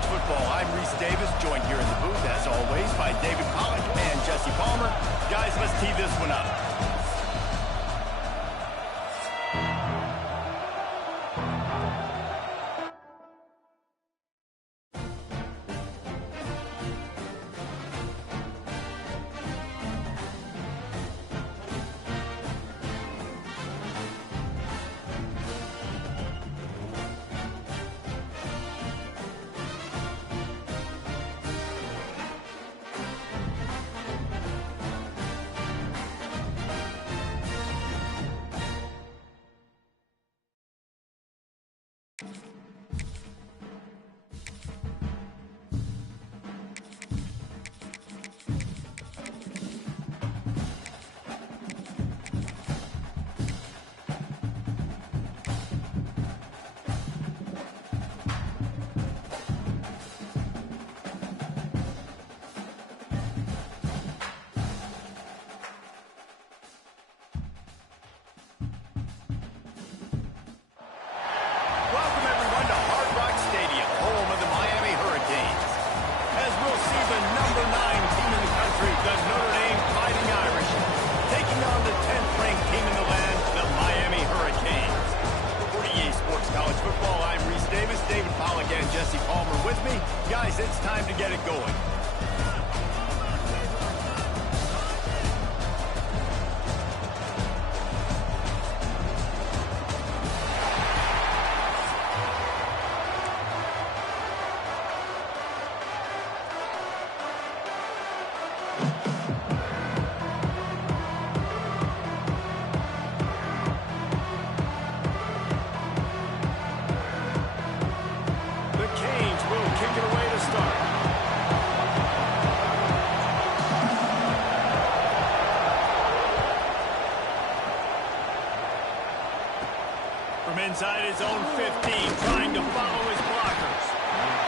College Football. I'm Reese Davis, joined here in the booth, as always, by David Pollack and Jesse Palmer. Guys, let's tee this one up. College Football. I'm Reese Davis, David Pollack and Jesse Palmer with me. Guys, it's time to get it going. Inside his own 15, trying to follow his blockers.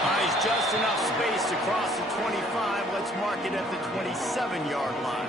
Buys just enough space to cross the 25. Let's mark it at the 27-yard line.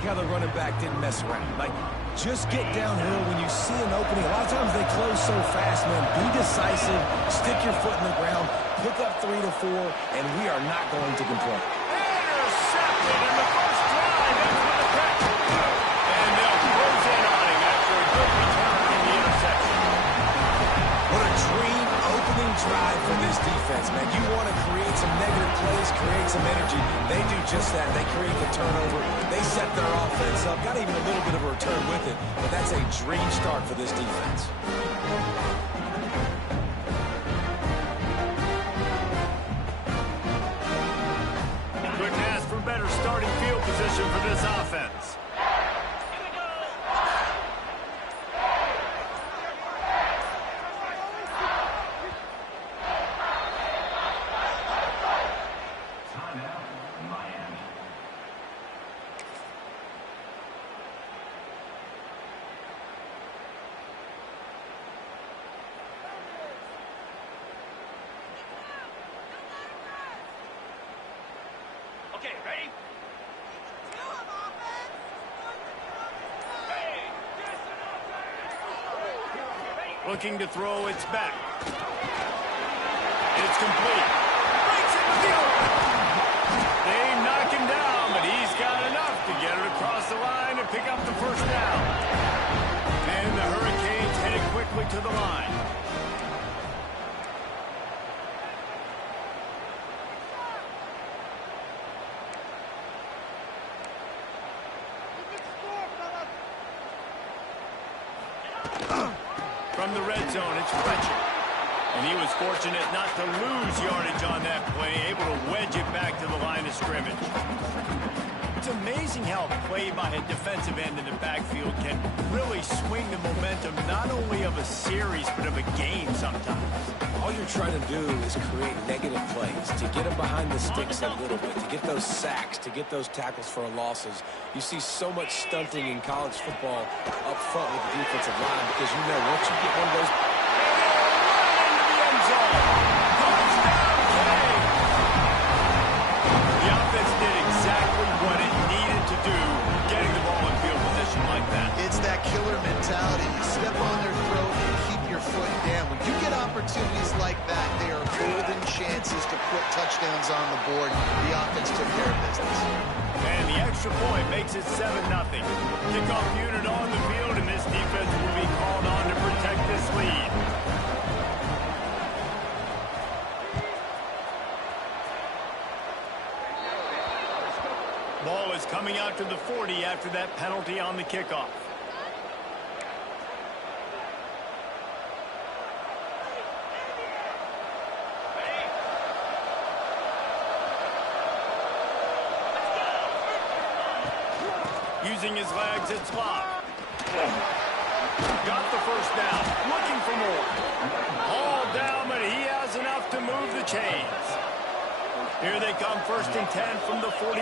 How the running back didn't mess around. Like, just get downhill when you see an opening. A lot of times they close so fast, man. Be decisive, stick your foot in the ground, pick up 3 to 4, and we are not going to complain. Intercepted in the first drive. That's for the catch. And they'll close in on him after a good return in the interception. What a dream opening drive for this defense, man. You want to create some negative plays, create some energy. They do just that. They create the turnover. They set their offense up. Got even a little bit of a return with it, but that's a dream start for this defense. Couldn't ask for better starting field position for this offense. Okay, ready? Looking to throw, it's back. It's complete. Breaks it with the open. They knock him down, but he's got enough to get it across the line and pick up the first down. And the Hurricanes headed quickly to the line. From the red zone, it's Fletcher. And he was fortunate not to lose yardage on that play, able to wedge it back to the line of scrimmage. It's amazing how a play by a defensive end in the backfield can really swing the momentum not only of a series, but of a game sometimes. All you're trying to do is create negative plays, to get them behind the sticks a little bit, to get those sacks, to get those tackles for losses. You see so much stunting in college football up front with the defensive line because you know once you get one of those... Right into the end zone. Touchdown, King! The offense did exactly what it needed to do, getting the ball in field position like that. It's that killer mentality. You step on their throat and keep your foot down. When you get opportunities like that, they are golden chances to put touchdowns on the board. The offense took care of business. And the extra point makes it 7-0. Kickoff unit on the field, and this defense will be called on to protect this lead. Ball is coming out to the 40 after that penalty on the kickoff. Using his legs, it's Locke. Got the first down, looking for more. All down, but he has enough to move the chains. Here they come, 1st and 10 from the 48.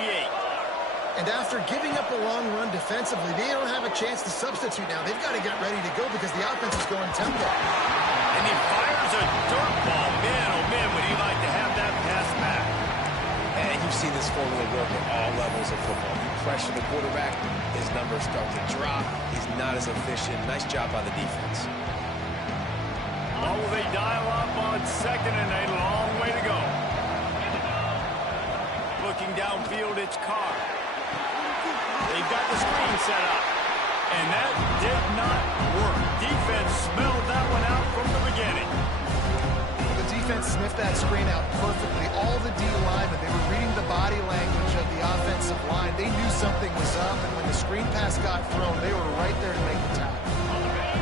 And after giving up a long run defensively, they don't have a chance to substitute now. They've got to get ready to go because the offense is going tempo. And he fires a dirt ball. Man, oh man, would he like to have that pass back. And you've seen this formula work at all levels of football. You pressure the quarterback, his numbers start to drop. He's not as efficient. Nice job by the defense. Oh, they dial up on 2nd and a long way to go. Looking downfield, it's Carr. They've got the screen set up. And that did not work. Defense smelled that one out from the beginning. The defense sniffed that screen out perfectly. All the D linemen, they were reading the body language of the offensive line. They knew something was up, and when the screen pass got thrown, they were right there to make the tackle.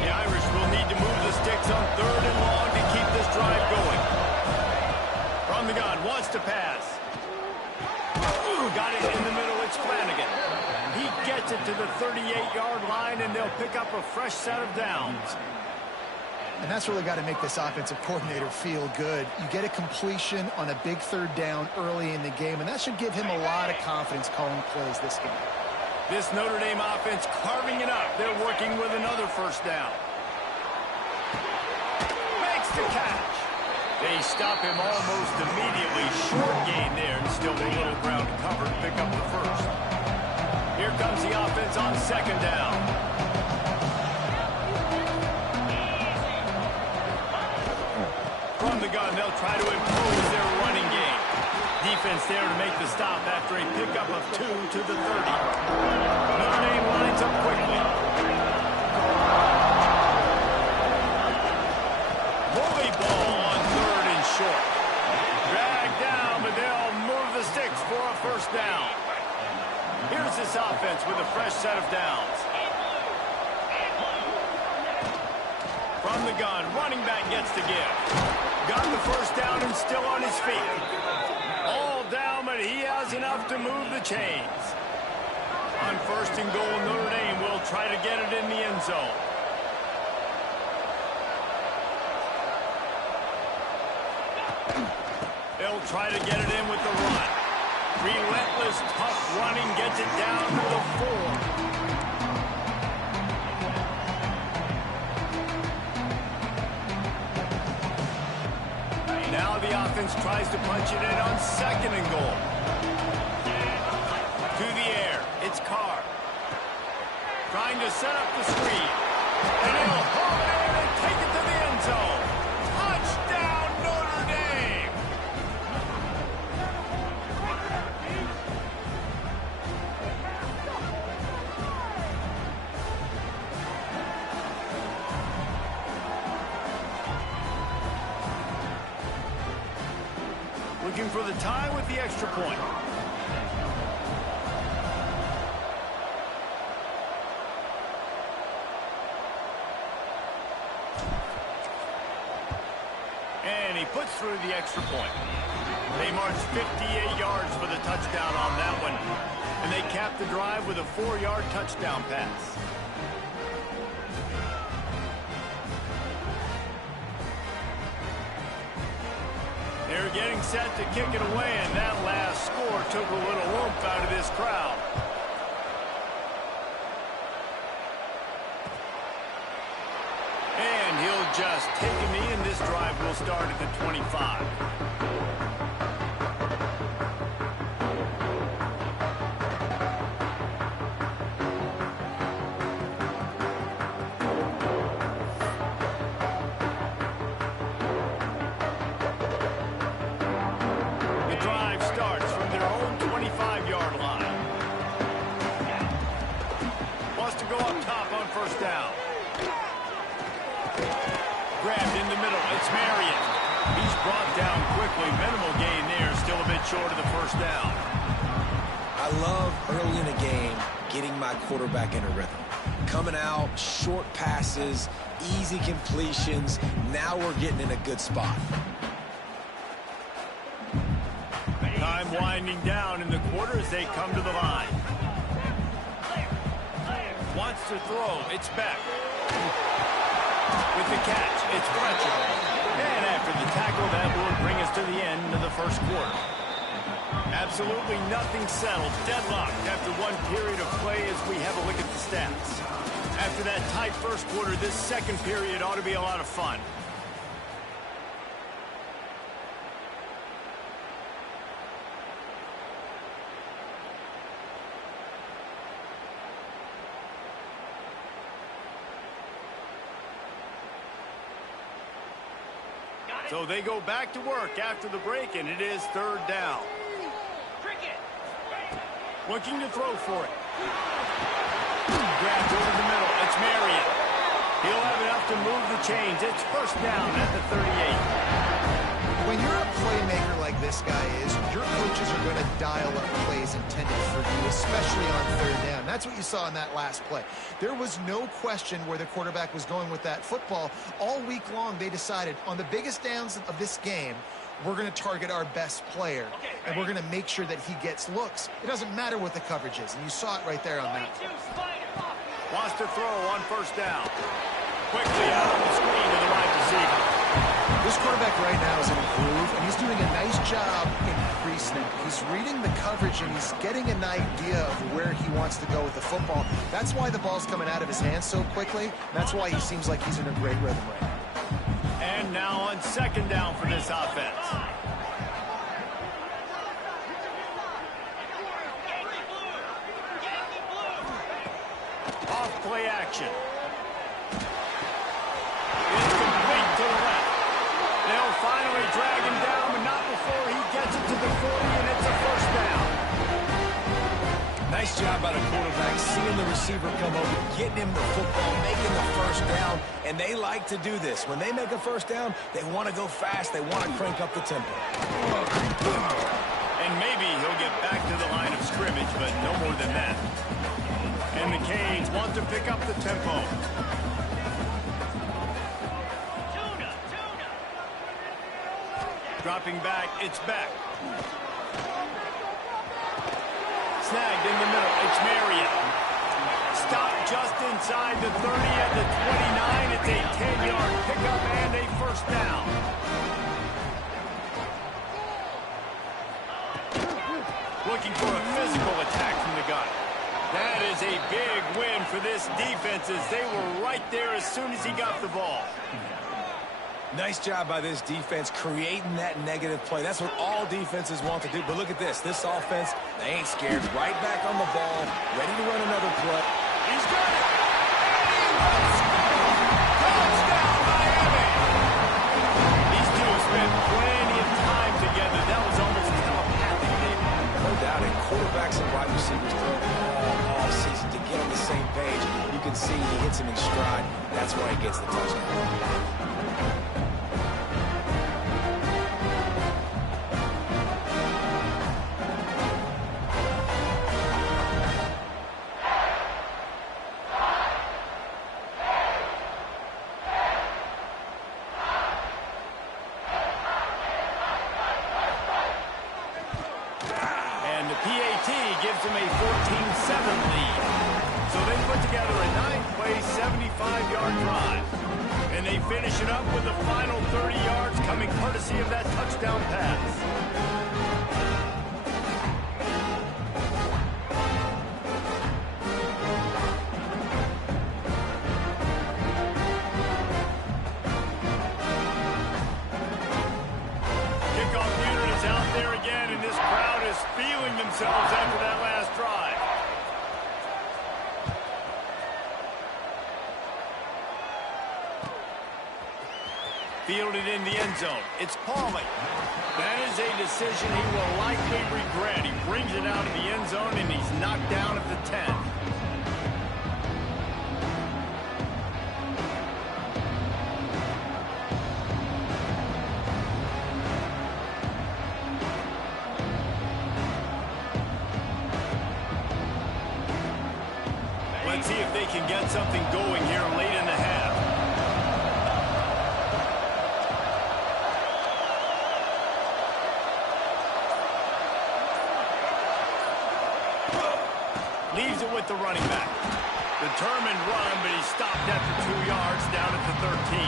The Irish will need to move the sticks on 3rd and long to keep this drive going. From the gun, wants to pass. Got it in the middle, it's Flanagan. He gets it to the 38-yard line, and they'll pick up a fresh set of downs. And that's really got to make this offensive coordinator feel good. You get a completion on a big 3rd down early in the game, and that should give him a lot of confidence calling plays this game. This Notre Dame offense carving it up. They're working with another 1st down. Makes the catch. They stop him almost immediately. Short gain there, and still a little ground covered to pick up the 1st. Here comes the offense on 2nd down. From the gun, they'll try to impose their running game. Defense there to make the stop after a pickup of 2 to the 30. Notre Dame lines up quickly. Bully ball on 3rd and short. Dragged down, but they'll move the sticks for a 1st down. Here's this offense with a fresh set of downs. From the gun, running back gets the give. Got the 1st down and still on his feet. All down, but he has enough to move the chains. On 1st and goal, Notre Dame will try to get it in the end zone. They'll try to get it in with the run. Relentless, tough running gets it down to the 4. Now the offense tries to punch it in on 2nd and goal. To the air, it's Carr. Trying to set up the screen. And he'll hold it in and take it to the end zone. Touchdown, Notre Dame! Looking for the tie with the extra point. And he puts through the extra point. They marched 58 yards for the touchdown on that one. And they capped the drive with a 4-yard touchdown pass. They're getting set to kick it away, and that last score took a little oomph out of this crowd. And he'll just take a knee, and this drive will start at the 25. Short of the first down. I love early in a game getting my quarterback in a rhythm. Coming out, short passes, easy completions. Now we're getting in a good spot. Time winding down in the quarter as they come to the line. Wants to throw. It's back. With the catch, it's Fletcher. And after the tackle, that will bring us to the end of the first quarter. Absolutely nothing settled. Deadlocked after one period of play as we have a look at the stats. After that tight first quarter, this second period ought to be a lot of fun. So they go back to work after the break, and it is third down. Looking to throw for it. Grabbed over the middle. It's Marion. He'll have enough to move the chains. It's first down at the 38. When you're a playmaker like this guy is, your coaches are going to dial up plays intended for you, especially on third down. That's what you saw in that last play. There was no question where the quarterback was going with that football. All week long, they decided on the biggest downs of this game, we're going to target our best player, and we're going to make sure that he gets looks. It doesn't matter what the coverage is, and you saw it right there on that. Wants to throw on first down. Quickly out on the screen to the wide receiver. This quarterback right now is in a groove, and he's doing a nice job in pre-snap. He's reading the coverage, and he's getting an idea of where he wants to go with the football. That's why the ball's coming out of his hands so quickly. That's why he seems like he's in a great rhythm right now. And now on second down for this offense. Off play action. Incomplete to the left. They'll finally drag him down, but not before he gets it to the 40, and it's a first down. Nice job by the quarterback, seeing the receiver come over, getting him the football, making the first down, and they like to do this. When they make a first down, they want to go fast, they want to crank up the tempo. And maybe he'll get back to the line of scrimmage, but no more than that. And the Canes want to pick up the tempo. Dropping back, it's back. Snagged in the middle, it's Marion. Stopped just inside the 30 at the 29. It's a 10-yard pickup and a first down. Looking for a physical attack from the gun. That is a big win for this defense as they were right there as soon as he got the ball. Nice job by this defense creating that negative play. That's what all defenses want to do. But look at this. This offense, they ain't scared. Right back on the ball, ready to run another play. He's got it. Touchdown, Miami. These two have spent plenty of time together. That was almost telepathic, David. No doubt it. Quarterbacks and wide receivers throw the ball all season to get on the same page. You can see he hits him in stride. That's why he gets the touchdown. Gives them a 14-7 lead. So they put together a 9-play, 75-yard drive. And they finish it up with the final 30 yards coming courtesy of that touchdown pass. Kickoff unit is out there again, and this crowd is feeling themselves after that last drive. Fielded in the end zone. It's Pauly. That is a decision he will likely regret. He brings it out of the end zone, and he's knocked down at the 10. Let's see if they can get something going here late in the half. Leaves it with the running back. Determined run, but he stopped at the 2 yards, down at the 13.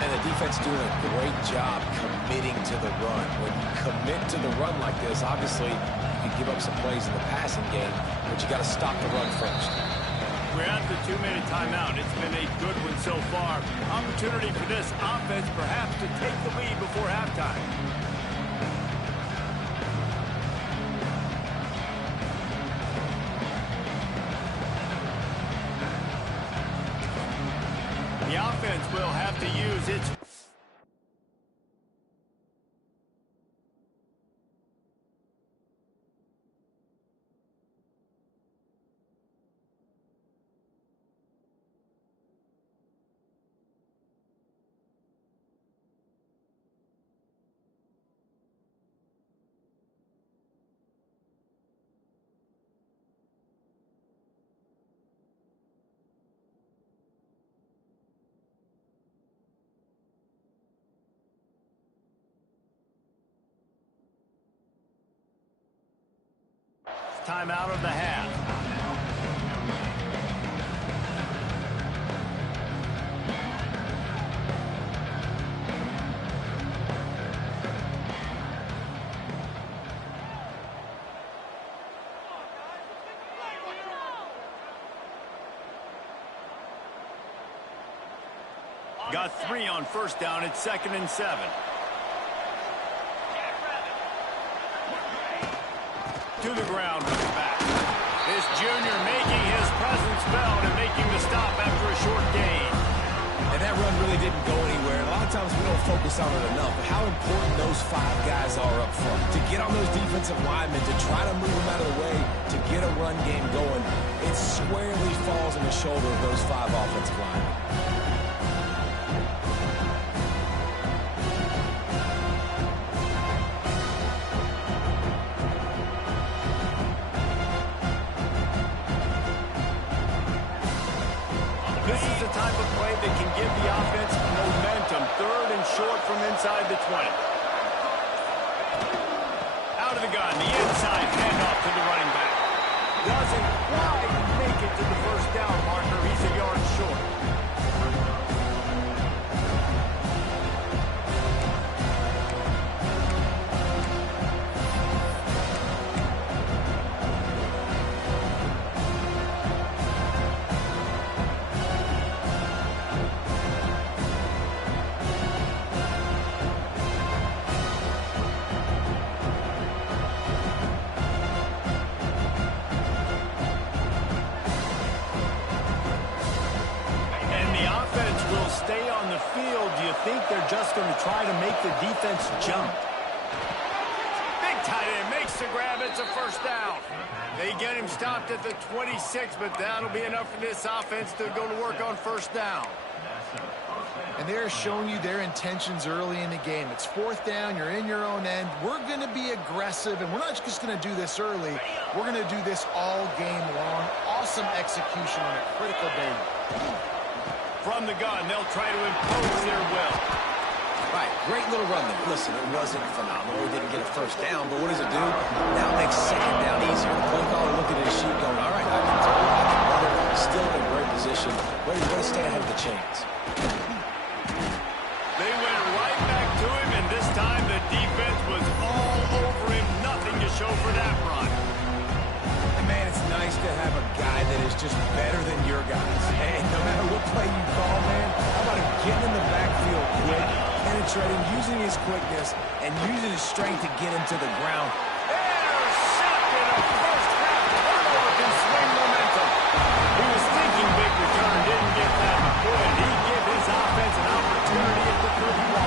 And the defense doing a great job committing to the run. When you commit to the run like this, obviously you can give up some plays in the passing game, but you got to stop the run first. We're at the 2-minute timeout. It's been a good one so far. Opportunity for this offense perhaps to take the lead before halftime. The offense will have to use its... Timeout of the half. Got 3 on first down. It's 2nd and 7. To the ground with the back. This junior making his presence felt and making the stop after a short gain. And that run really didn't go anywhere. A lot of times we don't focus on it enough, but how important those 5 guys are up front. To get on those defensive linemen, to try to move them out of the way, to get a run game going, it squarely falls on the shoulder of those 5 offensive linemen. This is the type of play that can give the offense momentum. 3rd and short from inside the 20. Out of the gun, the inside handoff to the running back. Doesn't quite make it to the first down marker. He's a yard short. Stay on the field. Do you think they're just going to try to make the defense jump? Big tight end makes the grab. It's a first down. They get him stopped at the 26, but that'll be enough for this offense to go to work on first down. And they're showing you their intentions early in the game. It's 4th down. You're in your own end. We're going to be aggressive, and we're not just going to do this early. We're going to do this all game long. Awesome execution on a critical day. From the gun, they'll try to impose their will. Right, great little run there. Listen, it wasn't phenomenal. He didn't get a first down, but what does it do? Now it makes 2nd down easier. The play caller looking at his sheet going, all right, I can run it. Still a great position, ready to stay ahead of the chains. They went right back to him, and this time the defense was all over him. Nothing to show for that run. And man, it's nice to have a guy that is just better than your guys. And no matter what play you call, man, how about him getting in the backfield quick, penetrating, using his quickness, and using his strength to get him to the ground. Intercepted. A first-half turnover can swing momentum. He was thinking big return, didn't get that. Good. He gave his offense an opportunity at the 31.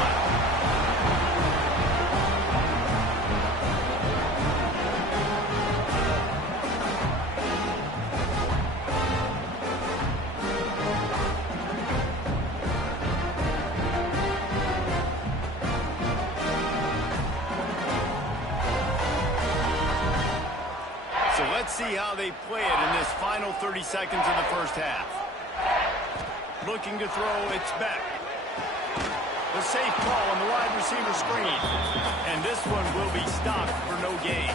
So let's see how they play it in this final 30 seconds of the first half. Looking to throw, it's Beck. The safe call on the wide receiver screen. And this one will be stopped for no gain.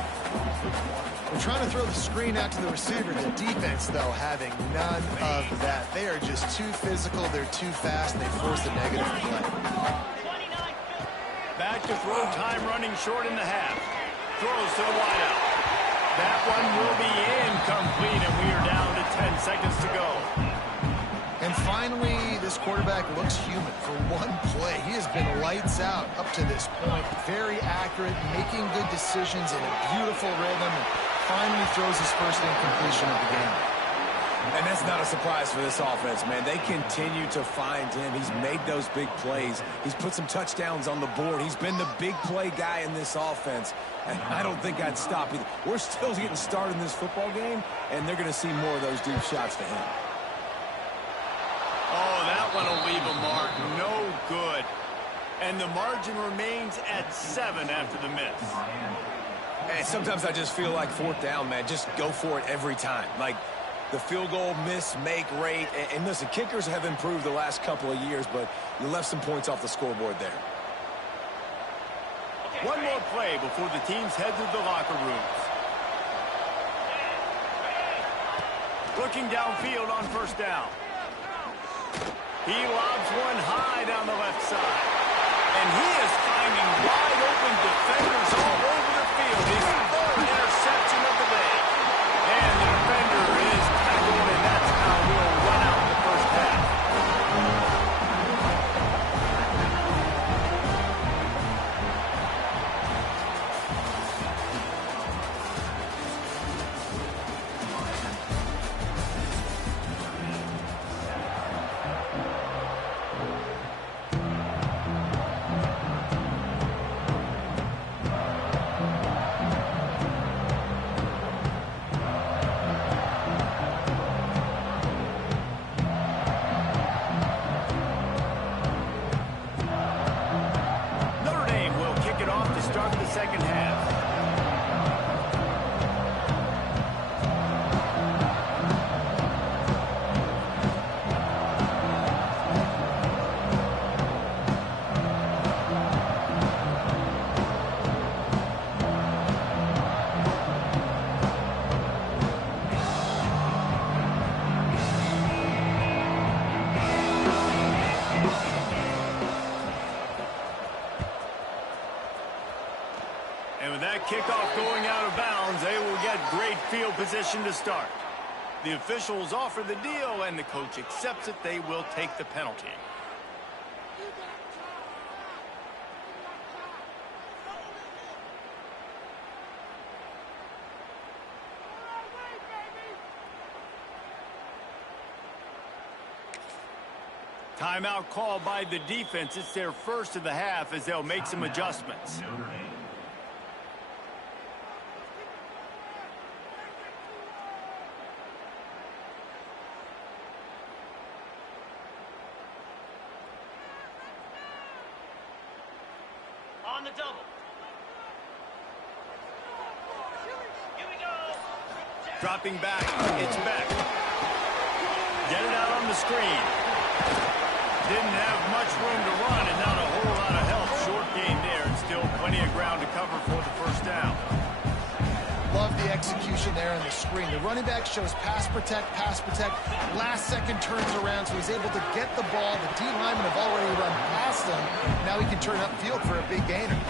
We're trying to throw the screen out to the receiver. The defense, though, having none of that. They are just too physical. They're too fast. And they force the negative play. Back to throw, time running short in the half. Throws to the wideout. That one will be incomplete, and we are down to 10 seconds to go. And finally, this quarterback looks human for one play. He has been lights out up to this point. Very accurate, making good decisions in a beautiful rhythm, and finally throws his first incompletion of the game. And that's not a surprise for this offense, man. They continue to find him. He's made those big plays. He's put some touchdowns on the board. He's been the big play guy in this offense. And I don't think I'd stop either. We're still getting started in this football game, and they're going to see more of those deep shots to him. Oh, that one will leave a mark. No good. And the margin remains at 7 after the miss. And sometimes I just feel like fourth down, man. Just go for it every time. Like, the field goal miss-make rate. And listen, kickers have improved the last couple of years, but you left some points off the scoreboard there. One more play before the teams head to the locker rooms. Looking downfield on first down. He lobs one high down the left side. And he is finding wide open defenders all over the field. His third interception of the day. And the defender is tackled, and that's how we'll run out the first half. Second half. And with that kickoff going out of bounds, they will get great field position to start. The officials offer the deal, and the coach accepts it. They will take the penalty. Timeout called by the defense. It's their first of the half as they'll make some adjustments. On the double. Here we go. Dropping back, it's Beck. Get it out on the screen. Didn't have much room to run and not a whole lot of help. Short gain there and still plenty of ground to cover for the first down. Love the execution there on the screen. The running back shows pass protect, last second turns around, so he's able to get the ball. The D linemen have already run past him. Now he can turn upfield for a big gainer.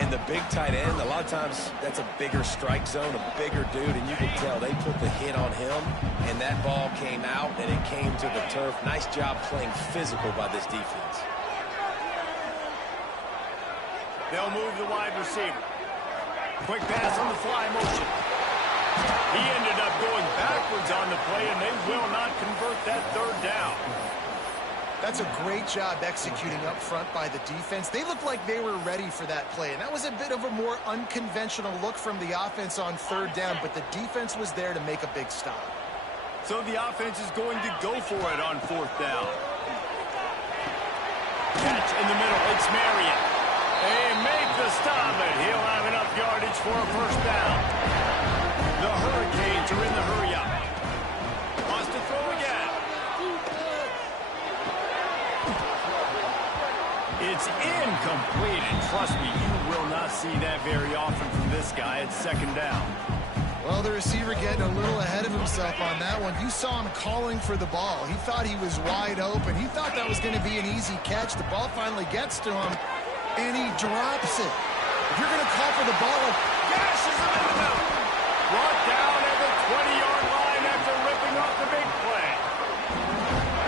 And the big tight end, a lot of times that's a bigger strike zone, a bigger dude, and you can tell they put the hit on him, and that ball came out, and it came to the turf. Nice job playing physical by this defense. They'll move the wide receiver. Quick pass on the fly motion. He ended up going backwards on the play, and they will not convert that third down. That's a great job executing up front by the defense. They looked like they were ready for that play, and that was a bit of a more unconventional look from the offense on third down, but the defense was there to make a big stop. So the offense is going to go for it on fourth down. Catch in the middle. It's Marion. They make the stop, and he'll have enough yardage for a first down. The Hurricanes are in the hurry-up. Wants to throw again. It's incomplete, and trust me, you will not see that very often from this guy at second down. Well, the receiver getting a little ahead of himself on that one. You saw him calling for the ball. He thought he was wide open. He thought that was going to be an easy catch. The ball finally gets to him, and he drops it. If you're going to call for the ball, Gashes him in the middle. Brought down at the 20-yard line after ripping off the big play.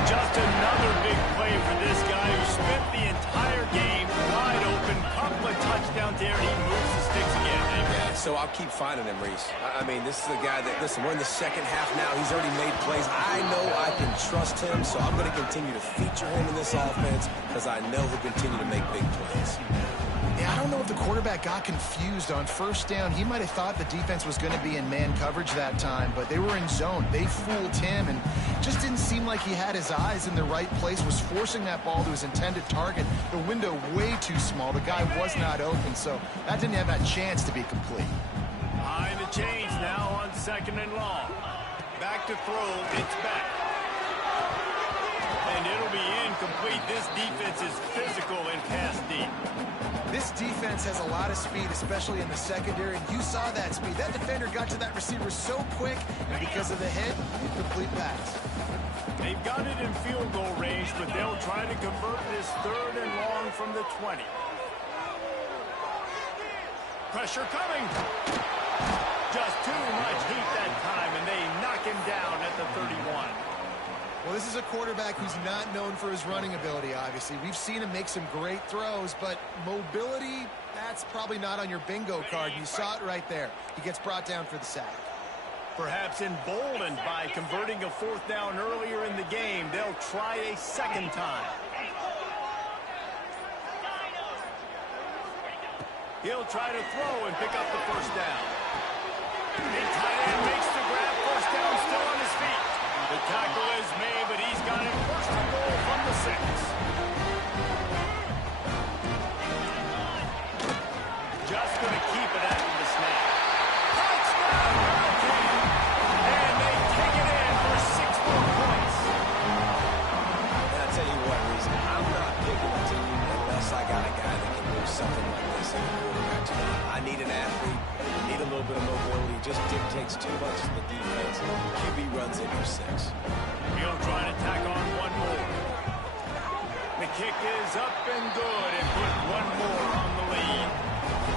Just another big play for this guy who spent the entire game wide open. Couple of touchdowns there, and he moves the sticks again. Yeah, so I'll keep finding him, Reese. I mean, this is the guy that, listen, we're in the second half now. He's already made plays. I know I can trust him, so I'm going to continue to feature him in this offense because I know he'll continue to make big plays. Yeah, I don't know if the quarterback got confused on first down. He might have thought the defense was going to be in man coverage that time, but they were in zone. They fooled him, and just didn't seem like he had his eyes in the right place, was forcing that ball to his intended target. The window way too small. The guy was not open, so that didn't have that chance to be complete. Behind the chains now on second and long. Back to throw. It's back. And it'll be incomplete. This defense is physical and pass deep. This defense has a lot of speed, especially in the secondary, and you saw that speed. That defender got to that receiver so quick, and because of the hit, incomplete pass. They've got it in field goal range, but they'll try to convert this third and long from the 20. Pressure coming. Just too much heat that time, and they knock him down at the 31. Well, this is a quarterback who's not known for his running ability, obviously. We've seen him make some great throws, but mobility, that's probably not on your bingo card. You saw it right there. He gets brought down for the sack. Perhaps emboldened by converting a fourth down earlier in the game, they'll try a second time. He'll try to throw and pick up the first down. The tight end makes the grab, first down, still on his feet. The tackle is made, but he's got it first and goal from the 6. Just going to keep it after the snap. Touchdown, Hurricane! And they take it in for 6 more points. And I'll tell you what, Reese, I'm not picking a team unless I got a guy that can do something like this in the quarterback spot. I need an athlete. I need a little bit of mobility. It just dictates too much to the defense. QB runs in for 6. He'll try to tack on one more. The kick is up and good and put one more on the lead.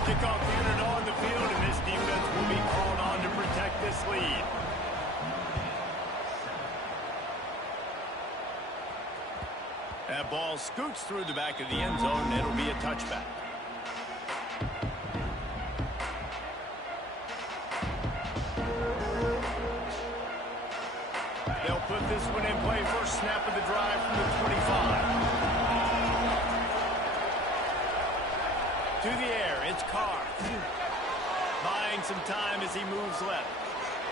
Kickoff unit on the field, and this defense will be called on to protect this lead. That ball scoots through the back of the end zone, and it'll be a touchback. They'll put this one in play. First snap of the drive from the 25. To the air, it's Carr. Buying some time as he moves left.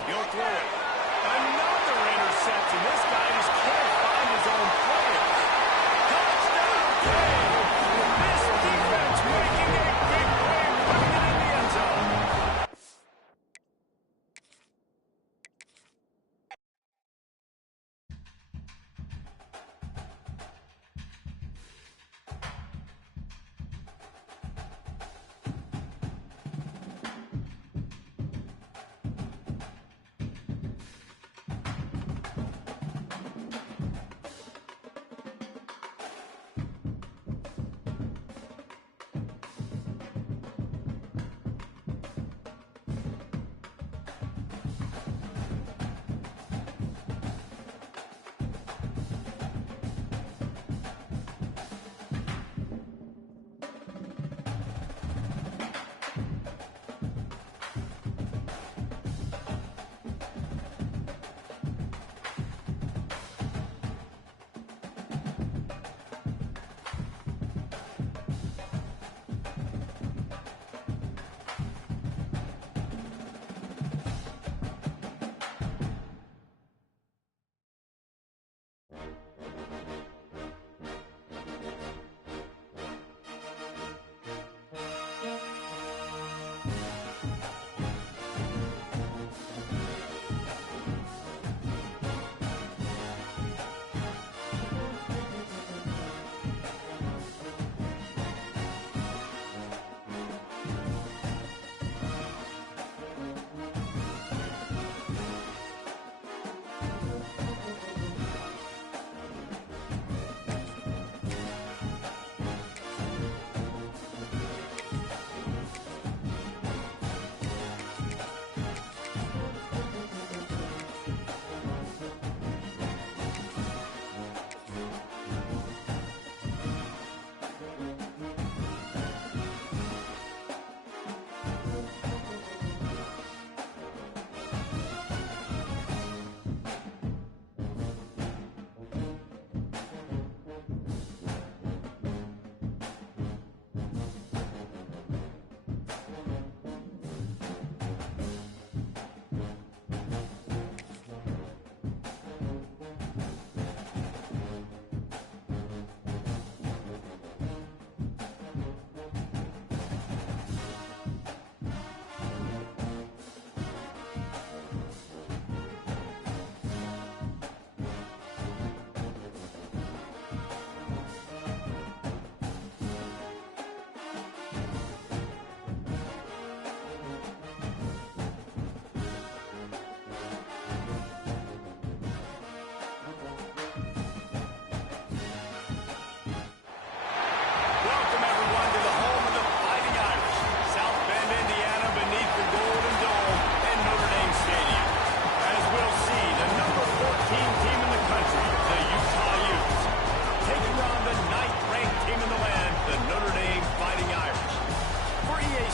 He'll throw it. Another interception. This guy just can't find his own players. Touchdown, King! This defense making a big play, putting it in the end zone.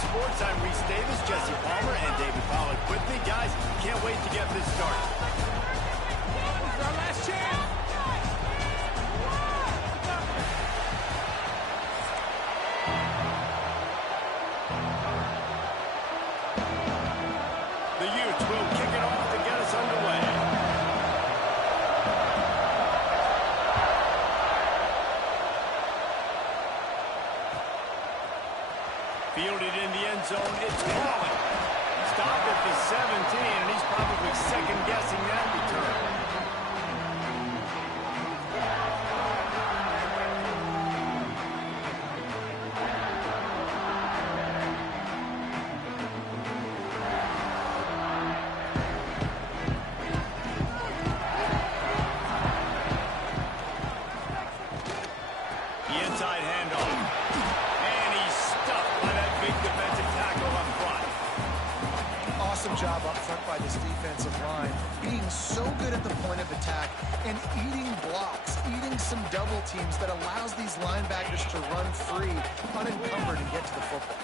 Sports. I'm Reese Davis, Jesse Palmer, and David Pollack with me. Guys, can't wait to get this started. This is our last chance. The Utes will kick it off to get us underway. Fielded in the end zone, it's Holland. Stopped at the 17, and he's probably second-guessing that return. The inside handoff. And he's stuffed by that big defensive tackle up front. Awesome job up front by this defensive line, being so good at the point of attack and eating blocks, eating some double teams that allows these linebackers to run free, unencumbered, and get to the football.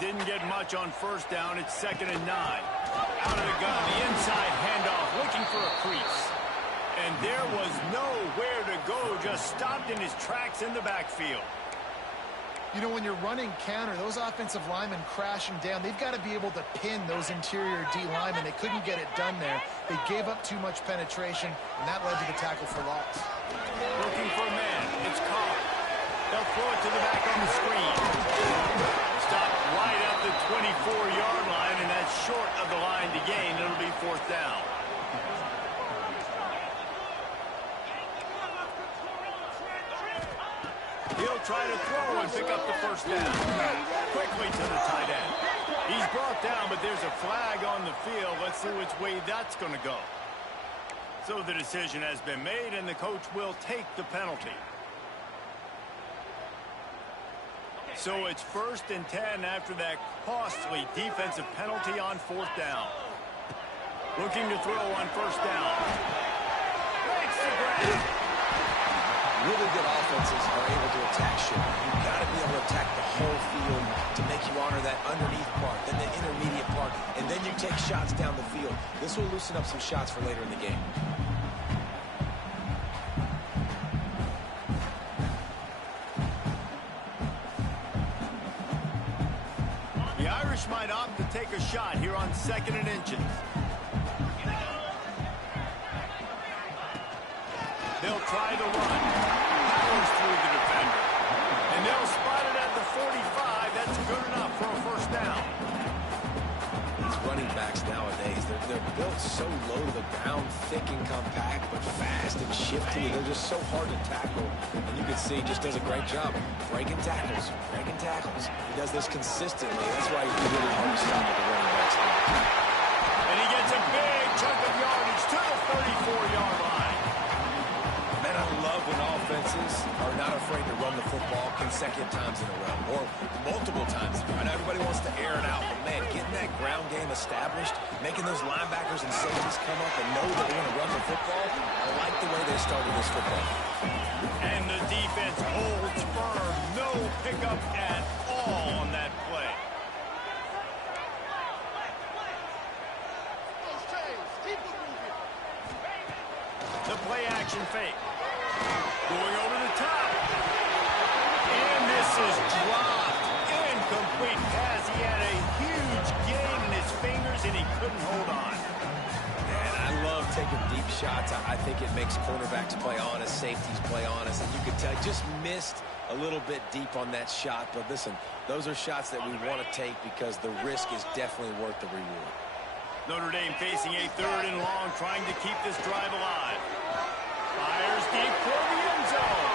Didn't get much on first down. It's 2nd and 9. Out of the gun, the inside handoff, looking for a crease. And there was nowhere to go, just stopped in his tracks in the backfield. You know, when you're running counter, those offensive linemen crashing down, they've got to be able to pin those interior D linemen. They couldn't get it done there. They gave up too much penetration, and that led to the tackle for loss. Looking for a man. It's Carr. They'll throw it to the back on the screen. Stopped right at the 24-yard line, and that's short of the line to gain. It'll be 4th down. He'll try to throw and pick up the first down. Quickly to the tight end. He's brought down, but there's a flag on the field. Let's see which way that's going to go. So the decision has been made, and the coach will take the penalty. So it's 1st and 10 after that costly defensive penalty on 4th down. Looking to throw on 1st down. Breaks the ground. Really good offenses are able to attack short. You've got to be able to attack the whole field to make you honor that underneath part, then the intermediate part, and then you take shots down the field. This will loosen up some shots for later in the game. The Irish might opt to take a shot here on 2nd and inches. They'll try to run. Powers through the defender. And they'll spot it at the 45. That's good enough for a 1st down. These running backs nowadays, they're built so low to the ground, thick and compact, but fast and shifty. They're just so hard to tackle. And you can see he just does a great job breaking tackles, breaking tackles. He does this consistently. That's why he's really hard to stop with the running backs. And he gets a big chunk of yardage to the 34-yard line. Man, I love when offenses are not afraid to run the football consecutive times in a row or multiple times. I know everybody wants to air it out, but man, getting that ground game established, making those linebackers and safeties come up and know that they're going to run the football, I like the way they started this football. And the defense holds firm. No pickup at all on that play. The play action fake. Going over the top. And this is dropped. Incomplete pass. He had a huge gain in his fingers, and he couldn't hold on. And I love taking deep shots. I think it makes cornerbacks play honest, safeties play honest, and you can tell just missed a little bit deep on that shot. But listen, those are shots that we want to take because the risk is definitely worth the reward. Notre Dame facing a 3rd and long, trying to keep this drive alive. Fires deep for the end zone.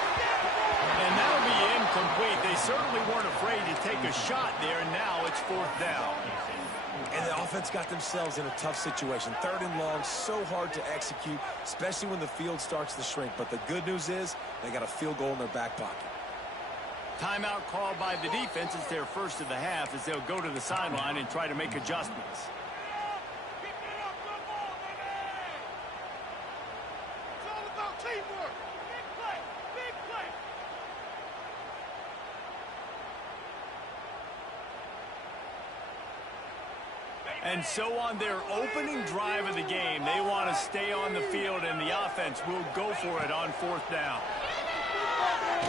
And that'll be incomplete. They certainly weren't afraid to take a shot there, and now it's 4th down. And the offense got themselves in a tough situation. 3rd and long, so hard to execute, especially when the field starts to shrink. But the good news is they got a field goal in their back pocket. Timeout called by the defense. It's their first of the half as they'll go to the sideline and try to make adjustments. Teamwork! Big play! Big! 2 And so on their opening drive of the game, they want to stay on the field, and the offense will go for it on 4th down.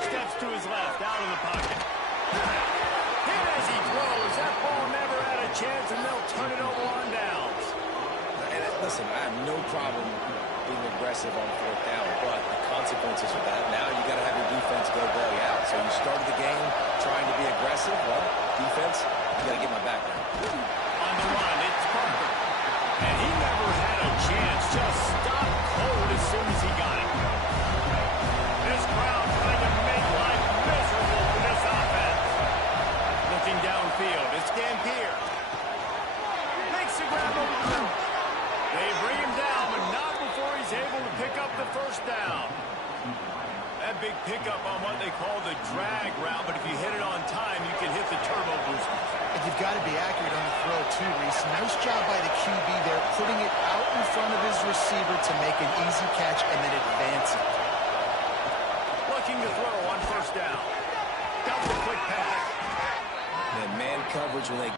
Steps to his left, out of the pocket. Hit as he throws. That ball never had a chance, and they'll turn it over on downs. And listen, I have no problem being aggressive on 4th down, but the consequences of that, now you got to have your defense go belly out. So you started the game trying to be aggressive. Well, defense, you got to get my back now. On the run, it's Parker. And he never had a chance. Just stopped cold as soon as he got it. This crowd trying to make life miserable for this offense. Looking downfield, it's Dampier. Makes the grab over the middle. They bring him down, but not before he's able to pick up the 1st down. That big pickup on what they call the drag route, but if you hit it on time, you can hit the turbo boosters. And you've got to be accurate on the throw, too, Reese. Nice job by the QB there, putting it out in front of his receiver to make an easy catch and then advance it. Looking to throw on 1st down. Got the quick pass. And man coverage when they